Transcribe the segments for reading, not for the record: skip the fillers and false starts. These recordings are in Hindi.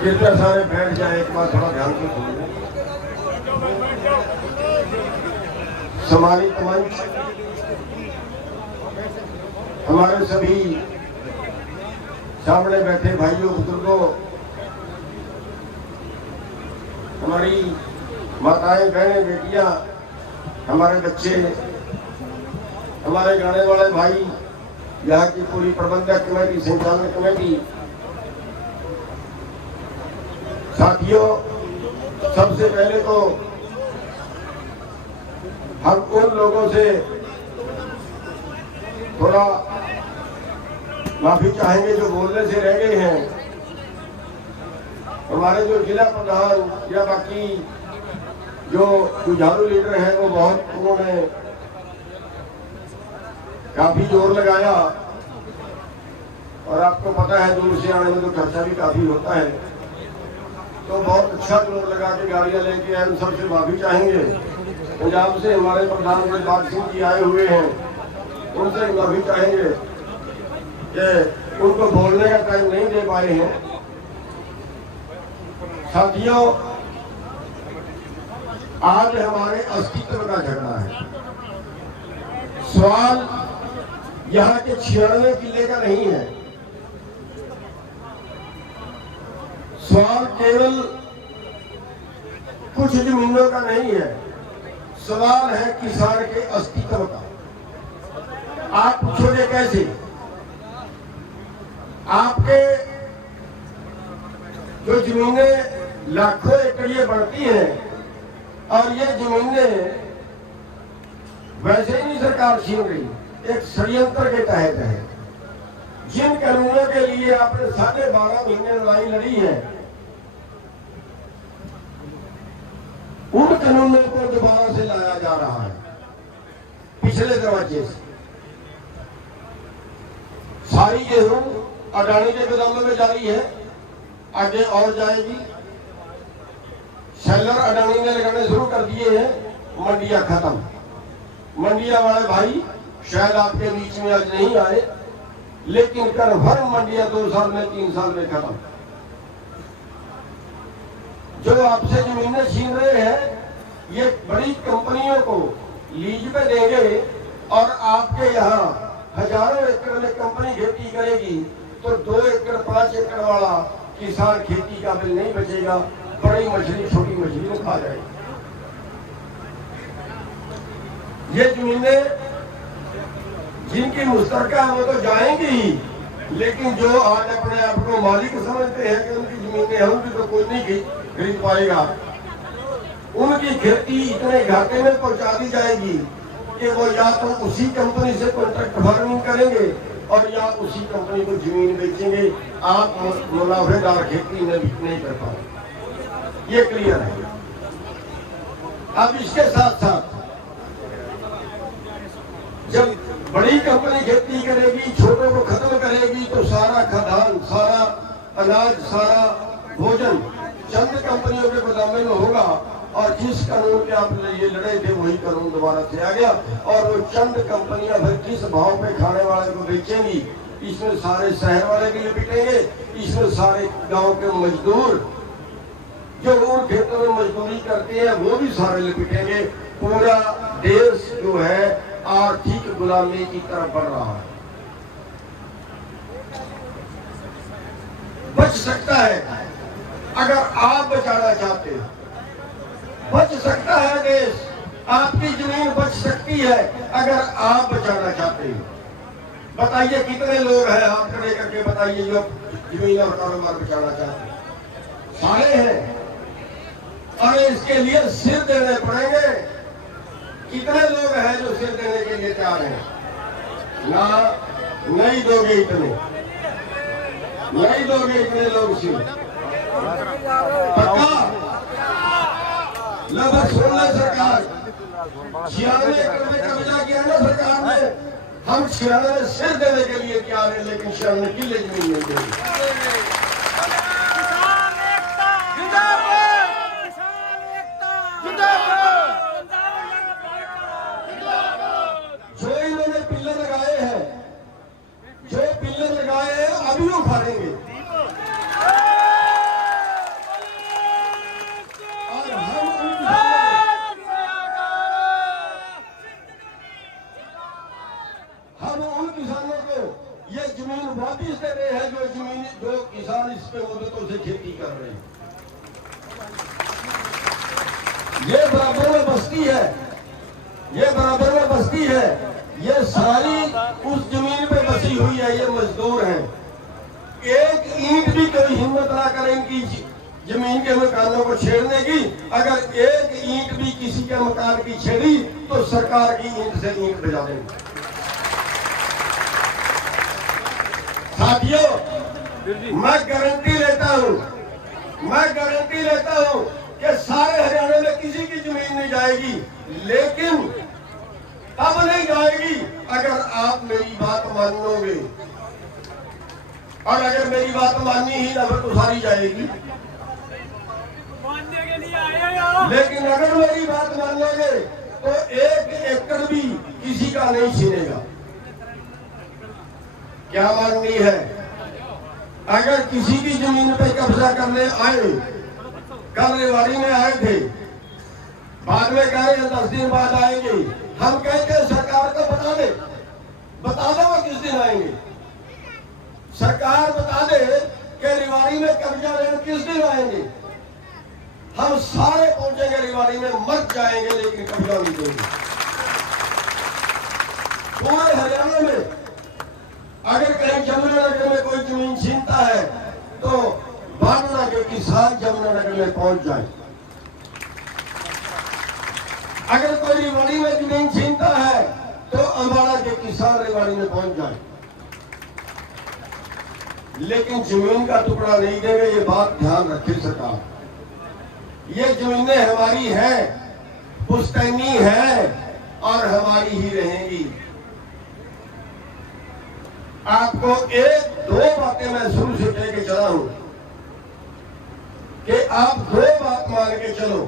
जितने सारे बैठ जाए एक बार थोड़ा ध्यान से सुनिए। सम्मानित मंच, हमारे सभी सामने बैठे भाइयों बुजुर्गों, हमारी माताएं बहनें बेटियां, हमारे बच्चे, हमारे गाने वाले भाई, यहाँ की पूरी प्रबंधक कमेटी, संचालन कमेटी, साथियों, सबसे पहले तो हम उन लोगों से थोड़ा माफी चाहेंगे जो बोलने से रह गए हैं। हमारे जो जिला प्रधान या बाकी जो जुझारू लीडर हैं वो बहुत उन्होंने काफी जोर लगाया और आपको पता है दूर से आने में तो खर्चा भी काफी होता है, तो बहुत अच्छा जोर लगा के गाड़ियां लेके आए। उन सबसे माफी चाहेंगे। पंजाब से हमारे प्रधान बलबाग सिंह जी आए हुए हैं, उनसे माफी चाहेंगे कि उनको बोलने का टाइम नहीं दे पाए हैं। साथियों, आज हमारे अस्तित्व का झगड़ा है। सवाल यहाँ के 96 किले का नहीं है। सवाल केवल कुछ जमीनों का नहीं है, सवाल है किसान के अस्तित्व का। आप पूछोगे कैसे? आपके जो जमीनें लाखों एकड़ बढ़ती हैं और ये जमीनें वैसे ही नहीं सरकार छीन रही, एक षड्यंत्र के तहत है। जिन कानूनों के लिए आपने 12.5 महीने लड़ाई लड़ी है, उन कानूनों को दोबारा से लाया जा रहा है पिछले दरवाजे से। सारी गेहूं अडानी के गोदामों में जारी है, आगे और जाएगी। सेलर अडानी ने लगाने शुरू कर दिए हैं। मंडियां खत्म। मंडिया वाले भाई शायद आपके बीच में आज नहीं आए, लेकिन कन्फर्म मंडियां 2 साल में 3 साल में खत्म। जो आपसे जमीनें छीन रहे हैं, ये बड़ी कंपनियों को लीज पे देंगे और आपके यहाँ हजारों एकड़ में कंपनी खेती करेगी, तो 2 एकड़ 5 एकड़ वाला किसान खेती का बिल नहीं बचेगा। बड़ी मछली छोटी मछली को खा जाएगी। ये जमीनें जिनकी मुश्तरका वो तो जाएंगी ही, लेकिन जो आज अपने आप को मालिक समझते हैं कि उनकी जमीनें हैं, उनकी तो कोई नहीं खरीद पाएगा। उनकी खेती इतने घाटे में पहुंचा दी जाएगी कि वो या तो उसी कंपनी से कॉन्ट्रैक्ट फार्मिंग करेंगे और या उसी कंपनी को जमीन बेचेंगे। आप मुनाफेदार खेती नहीं कर पाएंगे, ये क्लियर है। अब इसके साथ साथ जब बड़ी कंपनी खेती करेगी, छोटों को खत्म करेगी, तो सारा खाद्यान्न, सारा अनाज, सारा भोजन चंद कंपनियों के गोदाम में होगा। और जिस कानून के आप ये लड़े थे वही कानून दोबारा से आ गया और वो चंद कंपनियां फिर किस भाव पे खाने वाले को बेचेंगी। इसमें सारे शहर वाले भी लिपटेंगे, इसमें सारे गांव के मजदूर जो उन खेतों में मजदूरी करते हैं वो भी सारे लिपटेंगे। पूरा देश जो है आर्थिक गुलामी की तरफ बढ़ रहा है। बच सकता है अगर आप बचाना चाहते हो, बच सकता है देश। आपकी जमीन बच सकती है अगर आप बचाना चाहते हो। बताइए कितने लोग हैं, आप खड़े करके बताइए जो जमीन और कारोबार बचाना चाहते हैं? सारे हैं। और इसके लिए सिर देने पड़ेंगे। कितने लोग हैं जो सिर देने के लिए तैयार हैं? ना, नहीं दोगे इतने, नहीं दोगे इतने लोग सिर। पक्का? लगभग 16 सरकार 96 एकड़ में कब्जा किया ना सरकार ने। हम 96 सिर देने के लिए तैयार हैं, लेकिन 96 किले जमीन नहीं देंगे। जो इन्होंने पिल्लर लगाए हैं, जो पिल्लर लगाए हैं अभी उखाड़ेंगे। और हम उन किसानों को ये जमीन वापिस दे रहे हैं जो किसान इस पे मुद्दतों से खेती कर रहे हैं। ये बराबर में बस्ती है, ये बराबर में बस्ती है, ये सारी उस जमीन पे बसी हुई है, ये मजदूर हैं। एक ईंट भी कोई हिम्मत ना करे इनकी जमीन के मकानों को छेड़ने की। अगर एक ईंट भी किसी के मकान की छेड़ी तो सरकार की ईंट से ईंट बजा देंगे। साथियों, मैं गारंटी लेता हूं कि सारे हरियाणा में किसी की जमीन नहीं जाएगी, लेकिन अब नहीं जाएगी अगर आप मेरी बात मानोगे। और अगर मेरी बात माननी ही ना तो सारी जाएगी। लेकिन अगर मेरी बात मानोगे तो 1 एकड़ भी किसी का नहीं छीनेगा। क्या मांगनी है? अगर किसी की जमीन पे कब्जा करने आए, कल रेवाड़ी में आए थे, बाद में कह रहे 10 दिन बाद आएंगे। हम कहते हैं सरकार को बता दो वो किस दिन आएंगे। सरकार बता दे कि रेवाड़ी में कब्जा लेने किस दिन आएंगे। हम सारे पहुंचेंगे रेवाड़ी में, मर जाएंगे, लेकिन कब्जा नहीं देंगे। पूरे हरियाणा में अगर कहीं जमुनानगर में कोई जमीन छीनता है तो बांडला के किसान जमुनानगर में पहुंच जाए। अगर कोई रेवाड़ी में जमीन छीनता है तो अम्बाड़ा के किसान रेवाड़ी में पहुंच जाए, लेकिन जमीन का टुकड़ा नहीं देंगे। ये बात ध्यान रखे सरकार। ये जमीनें हमारी हैं, पुश्तैनी है और हमारी ही रहेंगी। आपको 1-2 बातें मैं शुरू से कह के चला हूं कि आप 2 बात मान के चलो,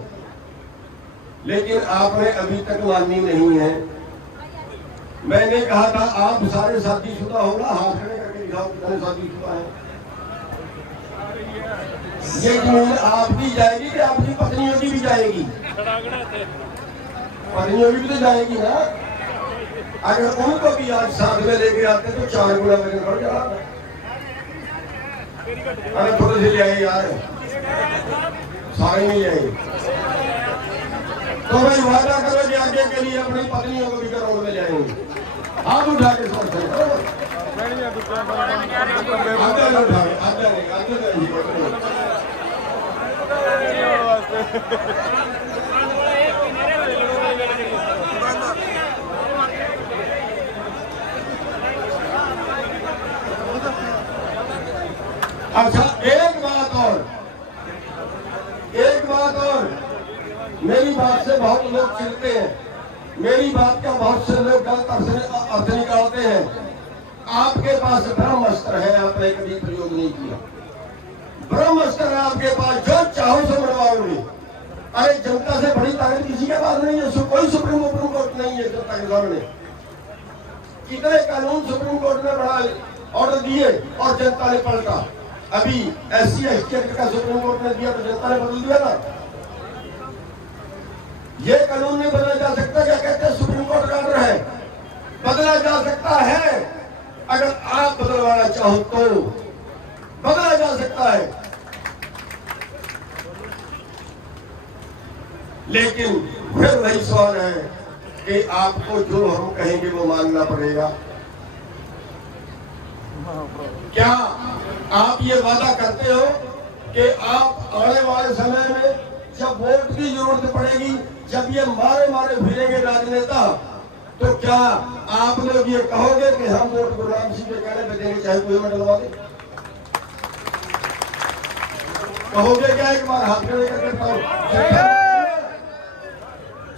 लेकिन आपने अभी तक मानी नहीं है। मैंने कहा था आप सारे शादीशुदा होगा, हाथ खड़े करके दिखाओ कितने शादीशुदा हैं। ये जमीन आपकी जाएगी कि आपकी पत्नियों की भी जाएगी? पत्नियों की भी तो जाएगी ना। अगर उनको भी आज साथ में लेके आते तो 4 गुना वजन बढ़ जाता। अरे थोड़े से ले आए यार, सारे नहीं आए। तो भाई वादा करो कि आगे के लिए अपनी पत्नियों को भी करोड़ में जाएंगे। हाथ उठा के सोच अच्छा, एक बात और, मेरी बात से बहुत लोग चिढ़ते हैं। मेरी बात का बहुत से लोग गलत अर्थ निकालते हैं। आपके पास ब्रह्मास्त्र है, आपने कभी प्रयोग नहीं किया। ब्रह्मास्त्र है आपके पास, जो चाहो से बनवाओगे। अरे जनता से बड़ी ताकत किसी के पास नहीं है। कोई सुप्रीम कोर्ट नहीं है जनता के सामने। कितने कानून सुप्रीम कोर्ट ने बड़ा ऑर्डर दिए और जनता ने पलटा। अभी SC ST एक्ट का सुप्रीम कोर्ट ने दिया तो जनता ने बदल दिया ना। ये कानून नहीं बदला जा सकता। क्या कहते हैं सुप्रीम कोर्ट का ऑर्डर है, बदला जा सकता है। अगर आप बदलवाना चाहो तो बदला जा सकता है, लेकिन फिर वही सवाल है कि आपको जो हम कहेंगे वो मानना पड़ेगा। क्या आप ये वादा करते हो कि आप आने वाले समय में जब वोट की जरूरत पड़ेगी, जब ये मारे फिरेंगे राजनेता, तो क्या आप लोग ये कहोगे कि हम वोट गुलाम सिंह के कहने पे देंगे, चाहे कोई डलवा दे? कहोगे क्या? एक बार हाथ खड़े करके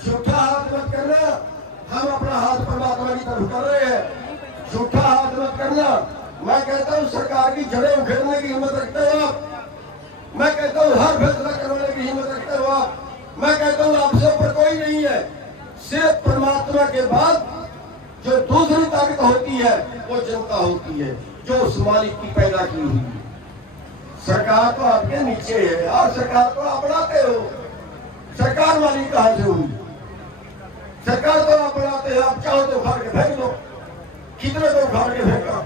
झूठा हाथ मत करना। हम अपना हाथ परमात्मा की तरफ कर रहे हैं झूठा हाथ मत करना। मैं कहता हूँ सरकार की जड़ें उखेड़ने की हिम्मत रखते हो आप। मैं कहता हूँ हर फैसला करने की हिम्मत रखते हो आप। मैं कहता हूँ आपसे ऊपर कोई नहीं है। सिर्फ परमात्मा के बाद जो दूसरी ताकत होती है वो जनता होती है, जो उस मालिक की पैदा की हुई है। सरकार तो आपके नीचे है और सरकार को आप बनाते हो। सरकार मालिक कहां से हुई? सरकार तो आप बनाते हो। आप चाहो तो उखाड़ के फेंक दो, कितने को उखाड़ के फेंका।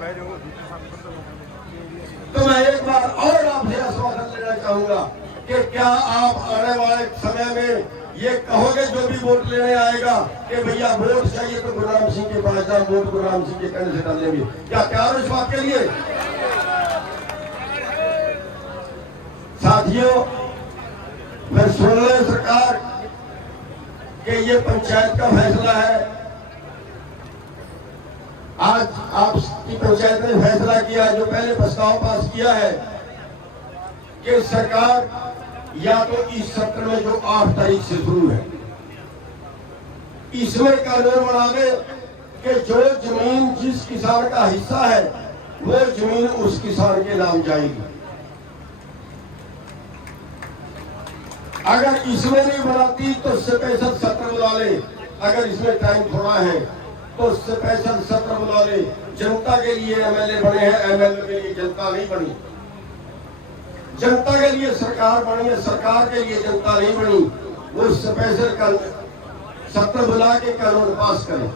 तो मैं एक बार और आपसे आश्वासन लेना चाहूंगा कि क्या आप आने वाले समय में ये कहोगे जो भी वोट लेने आएगा कि भैया वोट चाहिए तो गुरुराम सिंह के पास जाओ, वोट गुरुराम सिंह के कहने से डालेंगे? क्या तैयार हो इस बात के लिए? साथियों, मैं सुन रहे सरकार कि ये पंचायत का फैसला है। आज आपकी पंचायत ने फैसला किया, जो पहले प्रस्ताव पास किया है कि सरकार या तो इस सत्र में जो 8 तारीख से शुरू है, इसमें कानून बना दे कि जो जमीन जिस किसान का हिस्सा है वो जमीन उस किसान के नाम जाएगी। अगर इसमें नहीं बनाती तो स्पेशल सत्र बुला ले। अगर इसमें टाइम थोड़ा है तो स्पेशल सत्र बुला ले। जनता के लिए एमएलए बने हैं, एमएलए के लिए जनता नहीं बनी। जनता के लिए सरकार बनी है, सरकार के लिए जनता नहीं बनी। वो स्पेशल सत्र बुला के कानून पास करें।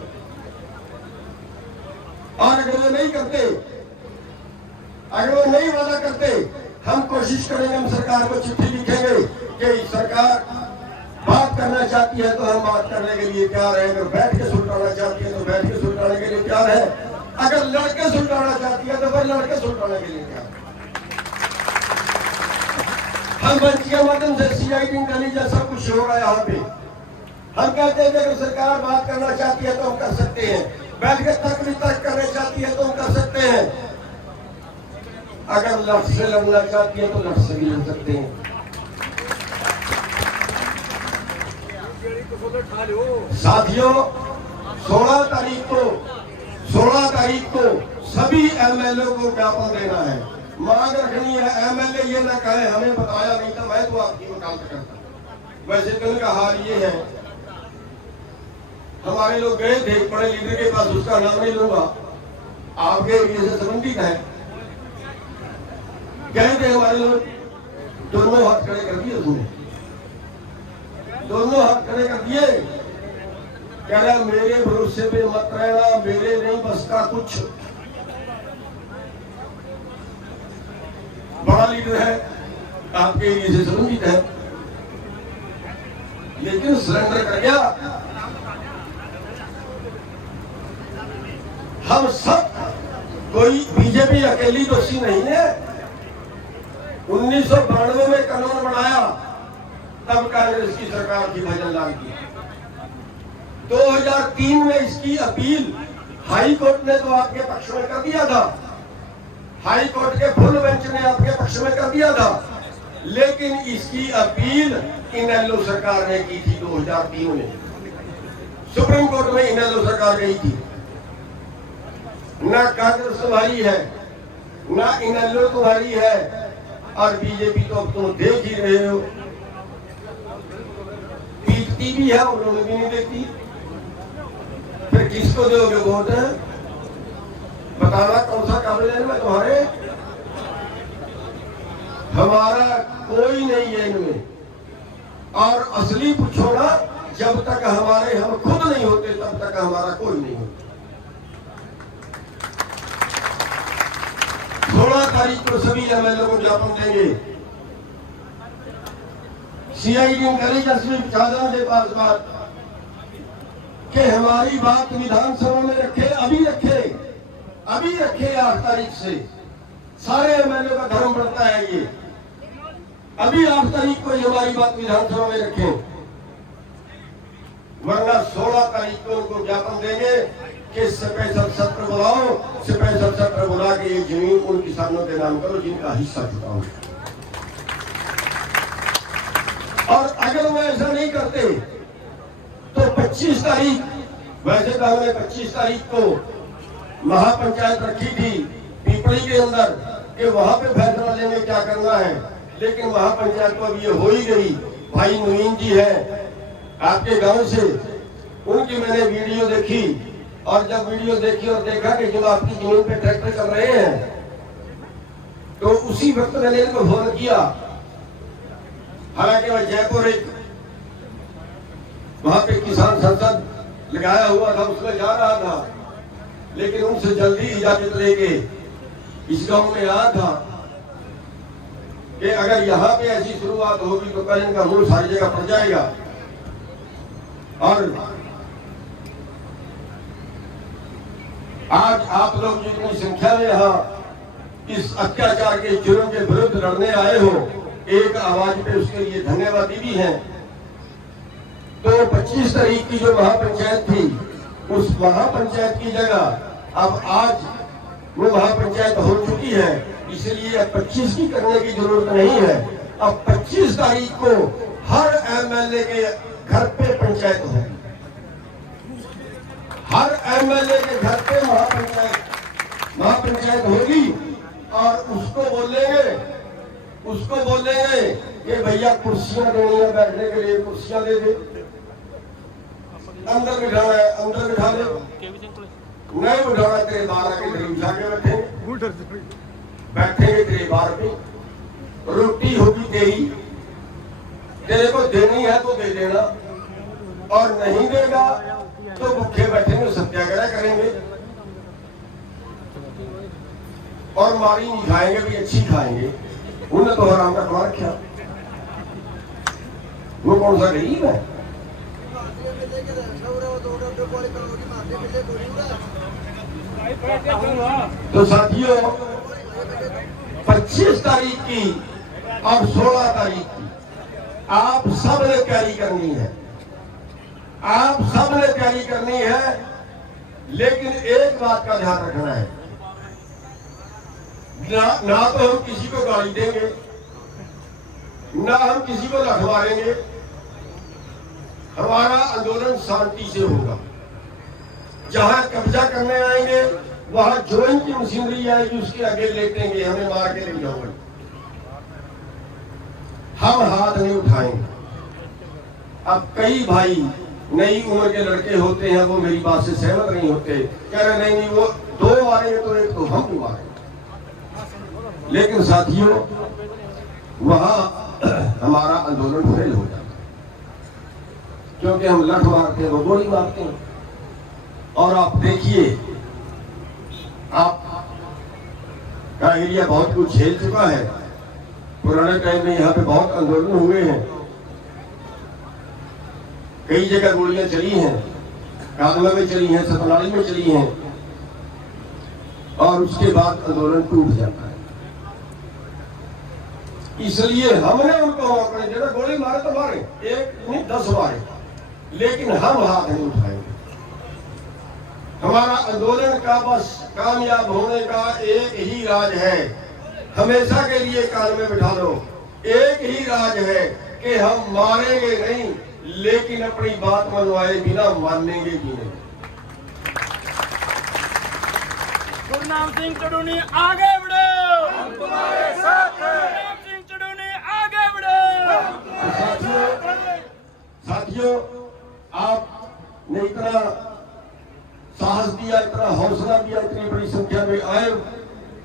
और अगर वो नहीं करते, अगर वो नहीं वादा करते, हम कोशिश करेंगे, हम सरकार को चिट्ठी लिखेंगे कि सरकार बात करना चाहती है तो हम बात करने के लिए तैयार है। अगर बैठ के सुलझाना चाहती है तो बैठ के सुलझाने के लिए तैयार है। अगर लड़के सुलझाना चाहती है तो फिर लड़के सुलझाने के लिए तैयार है। हम मंच के माध्यम से सीआईडी इंटेलिजेंस सब कुछ हो रहा है यहाँ पे। हम कहते हैं कि अगर सरकार बात करना चाहती है तो हम कर सकते हैं, बैठ के तक वितर्क करना चाहती है तो हम कर सकते हैं। अगर लड़ से लड़ना चाहती है तो लड़ से भी लड़ सकते हैं। साथियों, 16 तारीख को सभी एमएलए को ज्ञापन देना है, मांग रखनी है। एमएलए ये ना कहे हमें बताया नहीं था, मैं तो आपकी वकालत करता। वैसे तो उनका हाल ये है, हमारे लोग गए थे बड़े लीडर के पास, उसका नाम नहीं लूंगा, आपके एरिया से संबंधित है। गए थे हमारे लोग, दोनों हाथ खड़े कर दिए उसने, दोनों हाथ खड़े कर दिए। कह रहा मेरे भरोसे पे मत रहना, मेरे नहीं बस का कुछ। बड़ा लीडर है, आपके एरिया से संबंधित है, लेकिन सरेंडर कर गया। हम सब, कोई बीजेपी अकेली दोषी नहीं है। 1992 में कानून बनाया, तब कांग्रेस की सरकार थी भजनलाल की। 2003 में इसकी अपील हाई कोर्ट ने तो आपके पक्ष में कर दिया था, हाई कोर्ट के फुल बेंच ने आपके पक्ष में कर दिया था, लेकिन इसकी अपील इनेलो सरकार ने की थी 2003 में। सुप्रीम कोर्ट में इनेलो सरकार गई थी। ना कांग्रेस तुम्हारी है, ना इनेलो तुम्हारी है, और बीजेपी तो अब तुम देख ही रहे हो, पीटती भी है, उन्होंने भी नहीं देखती। फिर किसको दोगे वोट? बताना कौन सा काबिल में तुम्हारे? हमारा कोई नहीं है इनमें। और असली पूछो ना, जब तक हमारे हम खुद नहीं होते तब तक हमारा कोई नहीं होता। 16 तारीख को सभी एमएलए को ज्ञापन देंगे। सीआईडी इंटेलिजेंस में चादरों के पास बात कि हमारी बात विधानसभा में रखे, अभी रखे 8 तारीख से। सारे एमएलए का धर्म बढ़ता है ये, अभी 8 तारीख को हमारी बात विधानसभा में रखें, वरना 16 तारीख को उनको ज्ञापन देंगे कि स्पेशल सत्र बुलाओ, स्पेशल सत्र बुला के ये जमीन उन किसानों के नाम करो जिनका हिस्सा चुकाओ। और अगर वो ऐसा नहीं करते तो 25 तारीख, वैसे तो हमने 25 तारीख को महापंचायत रखी थी पीपली के अंदर कि वहां पे फैसला लेने क्या करना है, लेकिन महापंचायत तो अब ये हो ही गई। भाई मुइन जी है आपके गांव से, उनकी मैंने वीडियो देखी और जब वीडियो देखी और देखा कि जब आपकी जमीन पे ट्रैक्टर चल रहे हैं तो उसी वक्त मैंने इनको फोन किया। हालांकि मैं जयपुर एक वहां पे किसान संसद लगाया हुआ था, उसमें जा रहा था, लेकिन उनसे जल्दी इजाजत लेके इस गांव में आया था कि अगर यहाँ पे ऐसी शुरुआत होगी तो कल इनका मुंह सारी जगह पड़ जाएगा। और आज आप लोग जितनी संख्या में यहाँ इस अत्याचार के जुर्म के विरुद्ध लड़ने आए हो, एक आवाज पे उसके लिए धन्यवादी भी हैं। तो 25 तारीख की जो महापंचायत थी, उस महापंचायत की जगह अब आज वो महापंचायत हो चुकी है, इसलिए अब 25 की करने की जरूरत नहीं है। अब 25 तारीख को हर एमएलए के घर पे पंचायत होगी, हर एमएलए के घर पे महापंचायत होगी और उसको बोलेंगे कि भैया कुर्सियां देनी है, बैठने के लिए कुर्सियां दे दे, अंदर बिठाना है अंदर बिठा दे, नहीं बिठाना तेरे बार आके बिठा के बैठेंगे तेरे बार पे, रोटी होगी तेरी, तेरे को देनी है तो दे देना, और नहीं देगा तो भूखे बैठेंगे, सत्याग्रह करेंगे और मारी नहीं खाएंगे भी अच्छी खाएंगे। उन्हें तो हराम का खुआ रखा, वो कौन सा गरीब है? तो साथियों 25 तारीख की और 16 तारीख की आप सब ने तैयारी करनी है, आप सब ने तैयारी करनी है, लेकिन एक बात का ध्यान रखना है, ना तो हम किसी को गाली देंगे, ना हम किसी को लखवारेंगे। हमारा आंदोलन शांति से होगा। जहां कब्जा करने आएंगे वहां जो इनकी मशीनरी आएगी उसके आगे लेटेंगे, हमें मार के ले जाओगे, हम हाथ नहीं उठाएंगे। अब कई भाई नई उम्र के लड़के होते हैं, वो मेरी बात से सहमत नहीं होते, कह रहे नहीं वो दो मारेंगे तो एक तो हम भी मारेंगे। लेकिन साथियों वहां हमारा आंदोलन फेल हो जाता, क्योंकि हम लठ मारते हैं, वो गोली मारते हैं। और आप देखिए, आप का एरिया बहुत कुछ झेल चुका है। पुराने टाइम में यहाँ पे बहुत आंदोलन हुए हैं, कई जगह गोलियां चली हैं, कागला में चली हैं, सतनाली में चली हैं, और उसके बाद आंदोलन टूट जाता है। इसलिए हमने उनको मौका नहीं देना, गोली मारे तो मारे, एक नहीं 10 मारे, लेकिन हम हाथ नहीं उठाएंगे। हमारा आंदोलन का बस कामयाब होने का एक ही राज है, हमेशा के लिए कान में बिठा लो, एक ही राज है कि हम मारेंगे नहीं, लेकिन अपनी बात मनवाए बिना मानेंगे भी नहीं। गुरनाम सिंह चढ़ूनी आगे बढ़ो, हम तुम्हारे साथ हैं। गुरनाम सिंह चढ़ूनी आगे बढ़ो। साथियों आपने इतना साहस दिया, इतना हौसला दिया, इतनी बड़ी संख्या में आए,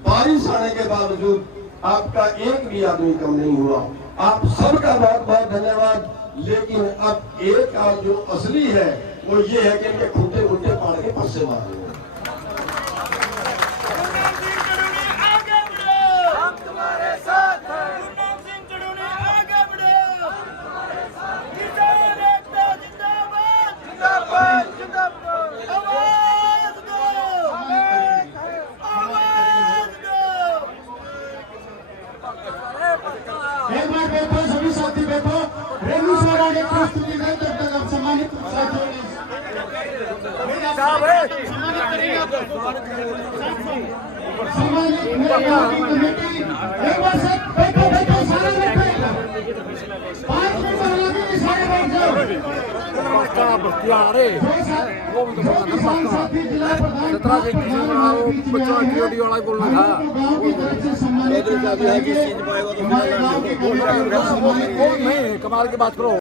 बारिश आने के बावजूद आपका एक भी आदमी कम नहीं हुआ। आप सबका बहुत बहुत धन्यवाद। लेकिन अब एक आज जो असली है वो ये है कि इनके खूंटे खूंटे पाड़ के फंसे मार रहे हैं। एक बार बैठो सभी साथी, बैठो। रेणु स्वराज एक प्रस्तुति में तब तक आप सम्मानित साथियों ने सम्मानित करेंगे, सम्मानित कमेटी। एक बार सब बैठो, बैठो सारे बैठो, 5 मिनट लगे, सारे बैठ जाओ। बच्चा बस्ती आ रहे वो भी तो बोलना था पक्का 17 से 21 में वो बच्चा टीओडी वाला ही बोलना था वो नहीं कमाल की बात करो